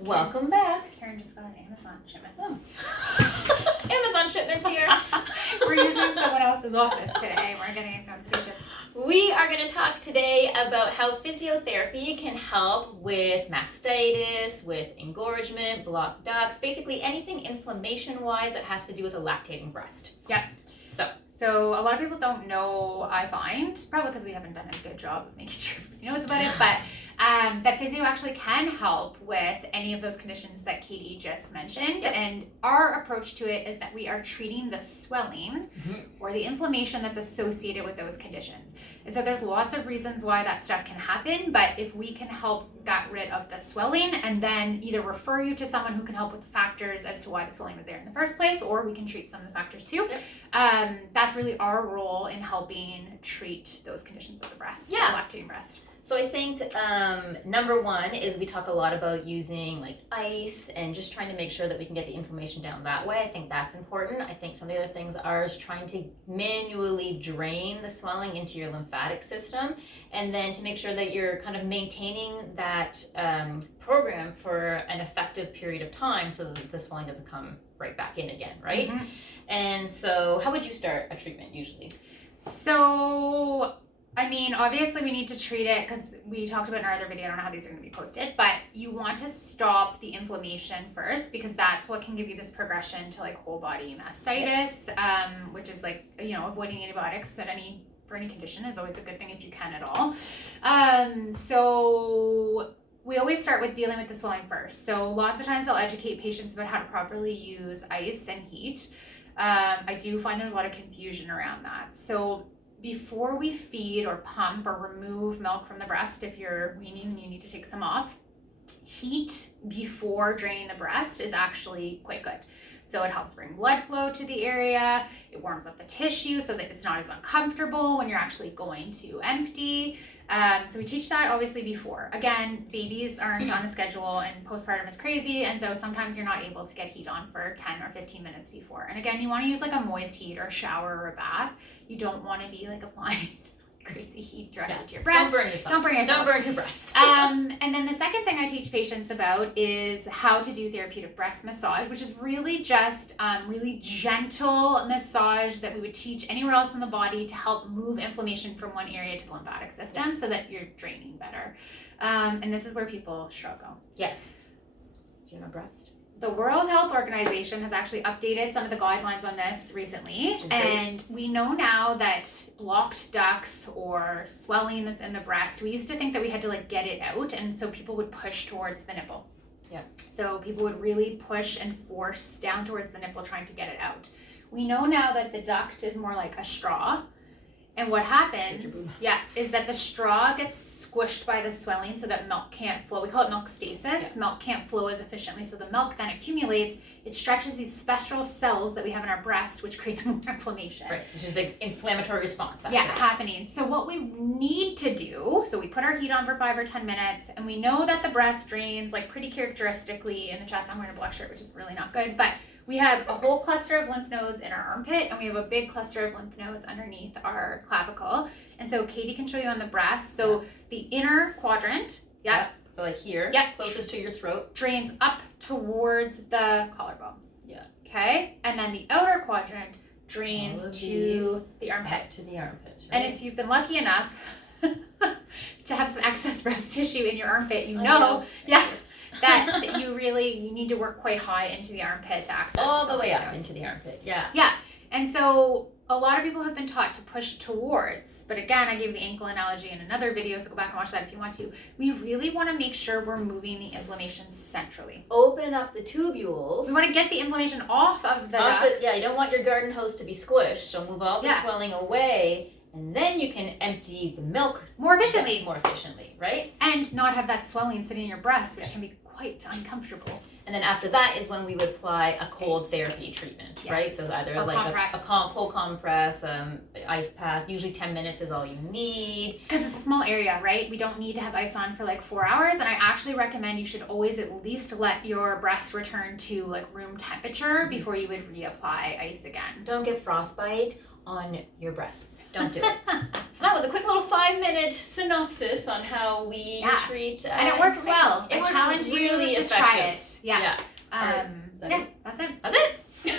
Welcome back. Karen just got an Amazon shipment. Oh. Amazon shipments here. We're using someone else's office today. We're getting notifications. We are going to talk today about how physiotherapy can help with mastitis, with engorgement, blocked ducts, basically anything inflammation-wise that has to do with a lactating breast. Yep. So a lot of people don't know, I find, probably because we haven't done a good job of making sure everybody knows about it, but that physio actually can help with any of those conditions that Katie just mentioned. Yep. And our approach to it is that we are treating the swelling or the inflammation that's associated with those conditions. And so there's lots of reasons why that stuff can happen, but if we can help get rid of the swelling and then either refer you to someone who can help with the factors as to why the swelling was there in the first place, or we can treat some of the factors too. Yep. That's really our role in helping treat those conditions of the breast, the lactating breast. So I think number one is we talk a lot about using like ice and just trying to make sure that we can get the inflammation down that way. I think that's important. I think some of the other things are trying to manually drain the swelling into your lymphatic system, and then to make sure that you're kind of maintaining that program for an effective period of time so that the swelling doesn't come right back in again, right? Mm-hmm. And so how would you start a treatment usually? So, I mean, obviously we need to treat it because we talked about in our other video, I don't know how these are going to be posted, but you want to stop the inflammation first because that's what can give you this progression to like whole body mastitis, which is like, you know, avoiding antibiotics for any condition is always a good thing if you can at all. So we always start with dealing with the swelling first. So lots of times I'll educate patients about how to properly use ice and heat. I do find there's a lot of confusion around that. So before we feed or pump or remove milk from the breast, if you're weaning and you need to take some off, heat before draining the breast is actually quite good. So it helps bring blood flow to the area. It warms up the tissue so that it's not as uncomfortable when you're actually going to empty. So we teach that obviously before. Again, babies aren't on a schedule and postpartum is crazy. And so sometimes you're not able to get heat on for 10 or 15 minutes before. And again, you want to use like a moist heat or a shower or a bath. You don't want to be like applying crazy heat directly to your breast. Don't burn yourself. Don't burn yourself. Don't burn your breast. And then the second thing I teach patients about is how to do therapeutic breast massage, which is really just really gentle massage that we would teach anywhere else in the body to help move inflammation from one area to the lymphatic system so that you're draining better. And this is where people struggle. Yes. Do you know breast? The World Health Organization has actually updated some of the guidelines on this recently, and we know now that blocked ducts or swelling that's in the breast, we used to think that we had to like get it out, and so people would push towards the nipple. Yeah. So people would really push and force down towards the nipple trying to get it out. We know now that the duct is more like a straw. And what happens, is that the straw gets squished by the swelling so that milk can't flow. We call it milk stasis. Yeah. Milk can't flow as efficiently. So the milk then accumulates. It stretches these special cells that we have in our breast, which creates more inflammation. Right, which is a big inflammatory response. Happening. So what we need to do, so we put our heat on for 5 or 10 minutes, and we know that the breast drains like pretty characteristically in the chest. I'm wearing a black shirt, which is really not good, but we have a whole cluster of lymph nodes in our armpit, and we have a big cluster of lymph nodes underneath our clavicle. And so Katie can show you on the breast. So the inner quadrant, so like here, closest to your throat, drains up towards the collarbone. Yeah. Okay. And then the outer quadrant drains to the armpit. To the armpit. Right? And if you've been lucky enough to have some excess breast tissue in your armpit, you know. That you need to work quite high into the armpit to access all the way up into the armpit. Yeah. And so a lot of people have been taught to push towards, but again, I gave the ankle analogy in another video, so go back and watch that if you want to. We really want to make sure we're moving the inflammation centrally. Open up the tubules. We want to get the inflammation off of the ducts. You don't want your garden hose to be squished, so move all the swelling away. And then you can empty the milk more efficiently, right? And not have that swelling sitting in your breast, which can be quite uncomfortable. And then after that is when we would apply a cold therapy treatment, right? So either or like a cold compress, ice pack. Usually 10 minutes is all you need. Because it's a small area, right? We don't need to have ice on for like 4 hours. And I actually recommend you should always at least let your breast return to like room temperature before you would reapply ice again. Don't get frostbite on your breasts. Don't do it. So that was a quick little 5-minute synopsis on how we treat and it works well. It I challenge you to effective. try it. Yeah. Yeah. Yeah, that's it. That's it.